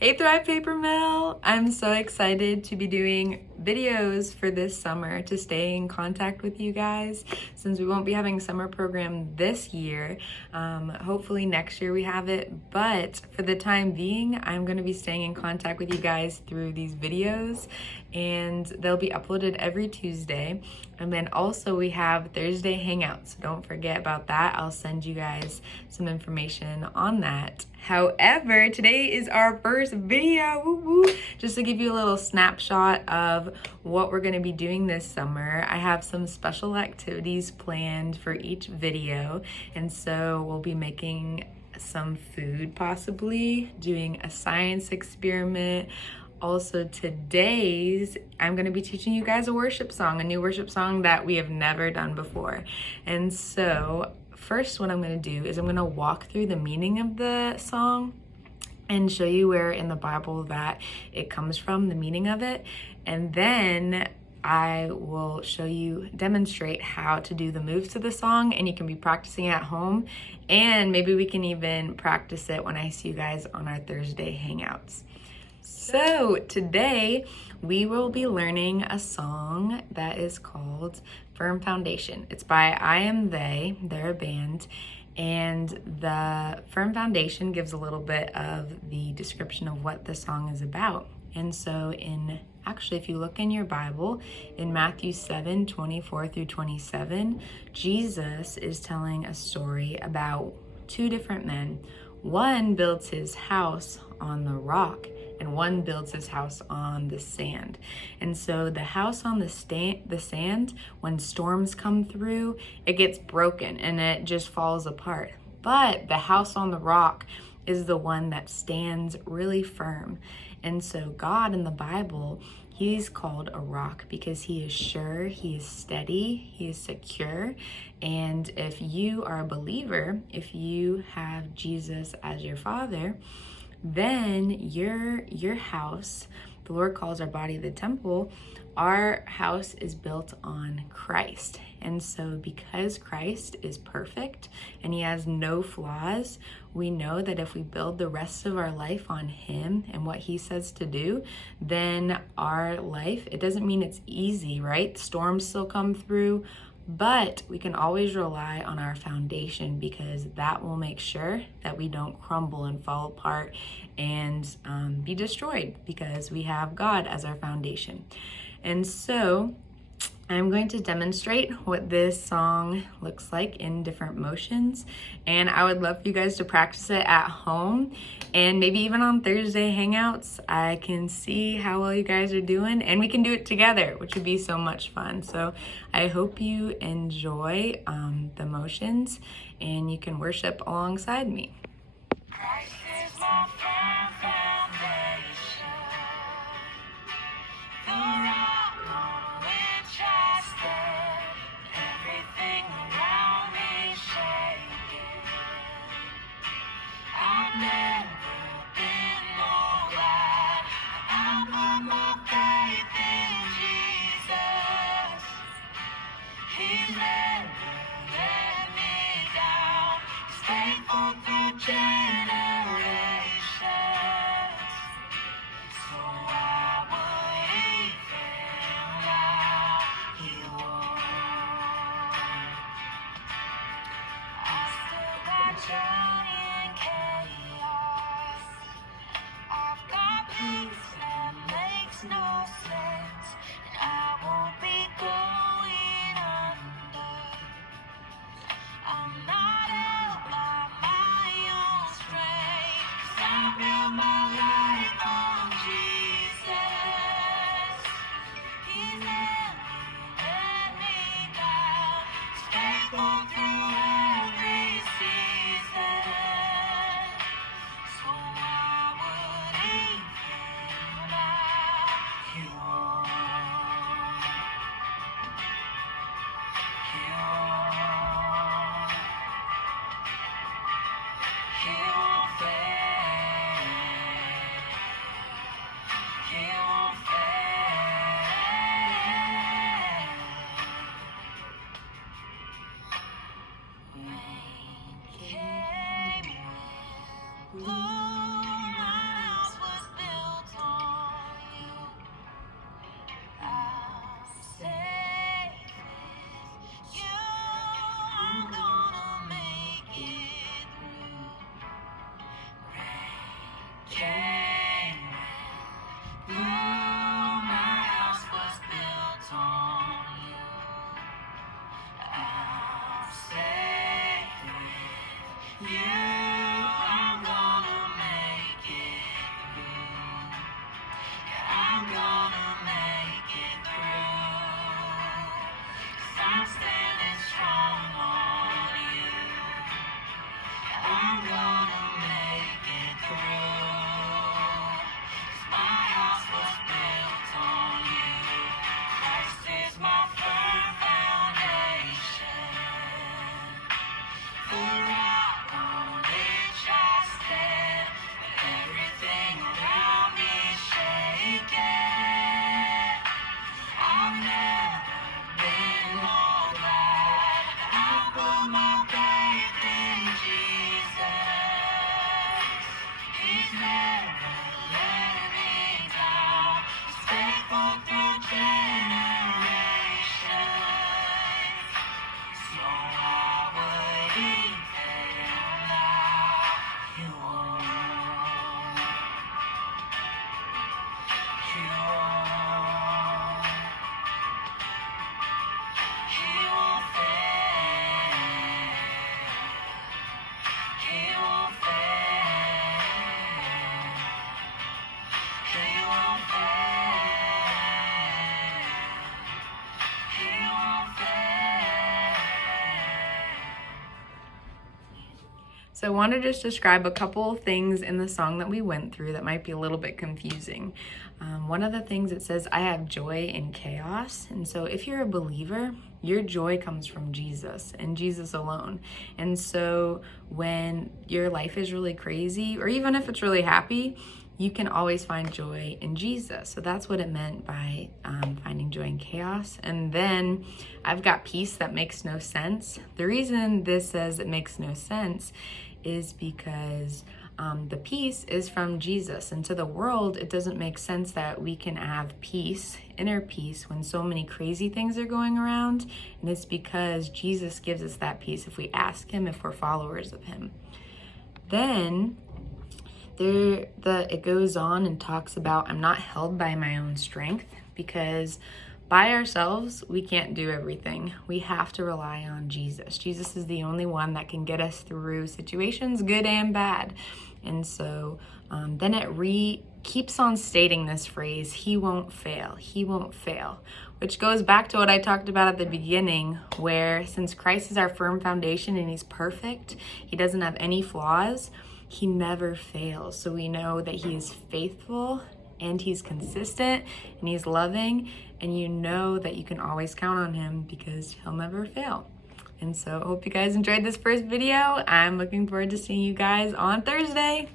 Hey Thrive Papermill! I'm so excited to be doing videos for this summer to stay in contact with you guys since we won't be having summer program this year. Hopefully next year we have it, but for the time being, I'm going to be staying in contact with you guys through these videos, and they'll be uploaded every Tuesday. And then also we have Thursday Hangouts, so don't forget about that. I'll send you guys some information on that. However, today is our first video, woo woo, just to give you a little snapshot of what we're going to be doing this summer. I have some special activities planned for each video, and so we'll be making some food, possibly doing a science experiment. Also today's, I'm going to be teaching you guys a worship song, a new worship song that we have never done before. And so first what I'm going to do is I'm going to walk through the meaning of the song and show you where in the Bible that it comes from, the meaning of it. And then I will demonstrate how to do the moves to the song, and you can be practicing at home, and maybe we can even practice it when I see you guys on our Thursday Hangouts. So today we will be learning a song that is called Firm Foundation. It's by I Am They, they're a band, and the Firm Foundation gives a little bit of the description of what the song is about. And so if you look in your Bible, in Matthew 7:24 through 27, Jesus is telling a story about two different men. One builds his house on the rock, and one builds his house on the sand. And so the house on the sand, when storms come through, it gets broken and it just falls apart. But the house on the rock is the one that stands really firm. And so God in the Bible, he's called a rock because he is sure, he is steady, he is secure. And if you are a believer, if you have Jesus as your Father, then your house, the Lord calls our body the temple, our house is built on Christ. And so because Christ is perfect and he has no flaws, we know that if we build the rest of our life on him and what he says to do, then our life, it doesn't mean it's easy, right? Storms still come through, but we can always rely on our foundation because that will make sure that we don't crumble and fall apart and be destroyed because we have God as our foundation. And so I'm going to demonstrate what this song looks like in different motions, and I would love for you guys to practice it at home, and maybe even on Thursday Hangouts I can see how well you guys are doing, and we can do it together, which would be so much fun. So I hope you enjoy the motions and you can worship alongside me. Christ is my firm foundation, the rock on which I stand, everything around me shaking. I've never been more glad I put my faith in Jesus. He's never let me down, he's faithful through generations. So I want to just describe a couple of things in the song that we went through that might be a little bit confusing. One of the things, it says, I have joy in chaos. And so if you're a believer, your joy comes from Jesus and Jesus alone. And so when your life is really crazy, or even if it's really happy, you can always find joy in Jesus. So that's what it meant by finding joy in chaos. And then I've got peace that makes no sense. The reason this says it makes no sense is because the peace is from Jesus. And to the world, it doesn't make sense that we can have peace, inner peace, when so many crazy things are going around. And it's because Jesus gives us that peace if we ask him, if we're followers of him. Then it goes on and talks about, I'm not held by my own strength, because by ourselves, we can't do everything. We have to rely on Jesus. Jesus is the only one that can get us through situations, good and bad. And so then it keeps on stating this phrase, he won't fail, he won't fail, which goes back to what I talked about at the beginning, where since Christ is our firm foundation and he's perfect, he doesn't have any flaws, he never fails. So we know that he is faithful and he's consistent and he's loving, and you know that you can always count on him because he'll never fail. And so I hope you guys enjoyed this first video. I'm looking forward to seeing you guys on Thursday.